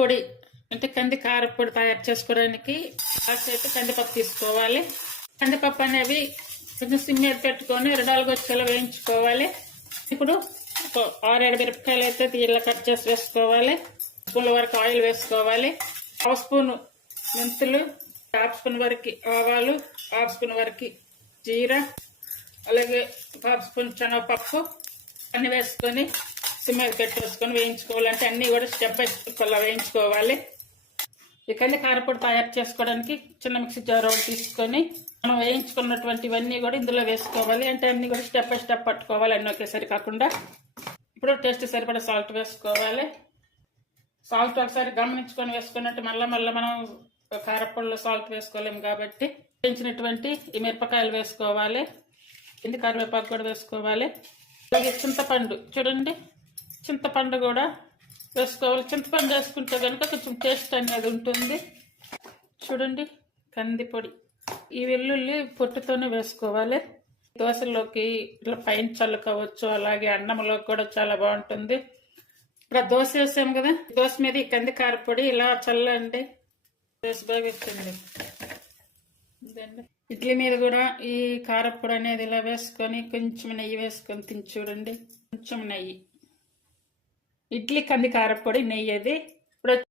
పొడి అంటే కంది కారపొడి తయారు చేసుకోవడానికి అయితే కందిపప్పు తీసుకోవాలి. కందిపప్పు అనేవి కొంచెం సిమ్ మీద పెట్టుకొని 2 వచ్చేలా వేయించుకోవాలి. ఇప్పుడు 6-7 మిరపకాయలు అయితే ఇలా కట్ చేసి వేసుకోవాలి. స్పూన్ల వరకు ఆయిల్ వేసుకోవాలి. 1/2 స్పూన్ మెంతులు, 1/2 స్పూన్ వరకు ఆవాలు, 1/2 స్పూన్ వరకు జీరా, అలాగే 1/2 స్పూన్ శనగపప్పు అన్ని వేసుకొని సిమ్ మీద పెట్టేసుకొని వేయించుకోవాలి. అంటే అన్నీ కూడా స్టెప్ బై స్టెప్ అలా వేయించుకోవాలి. ఈ కంది కారపొడి తయారు చేసుకోవడానికి చిన్న మిక్సీ జార్ ఒకటి తీసుకొని మనం వేయించుకున్నటువంటివన్నీ కూడా ఇందులో వేసుకోవాలి. అంటే అన్ని కూడా స్టెప్ బై స్టెప్ పట్టుకోవాలి, అన్నీ ఒకేసారి కాకుండా. ఇప్పుడు టేస్ట్ సరిపడా సాల్ట్ వేసుకోవాలి. సాల్ట్ ఒకసారి గమనించుకొని వేసుకున్నట్టు మళ్ళీ మనం కారపొడిలో సాల్ట్ వేసుకోలేము కాబట్టి వేయించినటువంటి ఈ మిరపకాయలు వేసుకోవాలి. కింది కరివేపాకు కూడా వేసుకోవాలి. అలాగే చింతపండు చూడండి, చింతపండు కూడా వేసుకోవాలి. చింతపండు వేసుకుంటే కనుక కొంచెం టేస్ట్ అనేది ఉంటుంది. చూడండి కంది పొడి, ఈ వెల్లుల్లి పొట్టుతోనే వేసుకోవాలి. దోశలోకి ఇట్లా పైన చల్లుకోవచ్చు, అలాగే అన్నంలోకి కూడా చాలా బాగుంటుంది. ఇప్పుడు దోశ వేసాము కదా, దోశ మీద ఈ కంది కారపొడి ఇలా చల్లండి. దోశ బాగా వచ్చింది. ఇడ్లీ మీద కూడా ఈ కారపొడి అనేది ఇలా వేసుకొని కొంచెం నెయ్యి వేసుకొని తిని చూడండి. కొంచెం నెయ్యి, ఇడ్లీ కంది కారపొడి నెయ్యి అది. ఇప్పుడు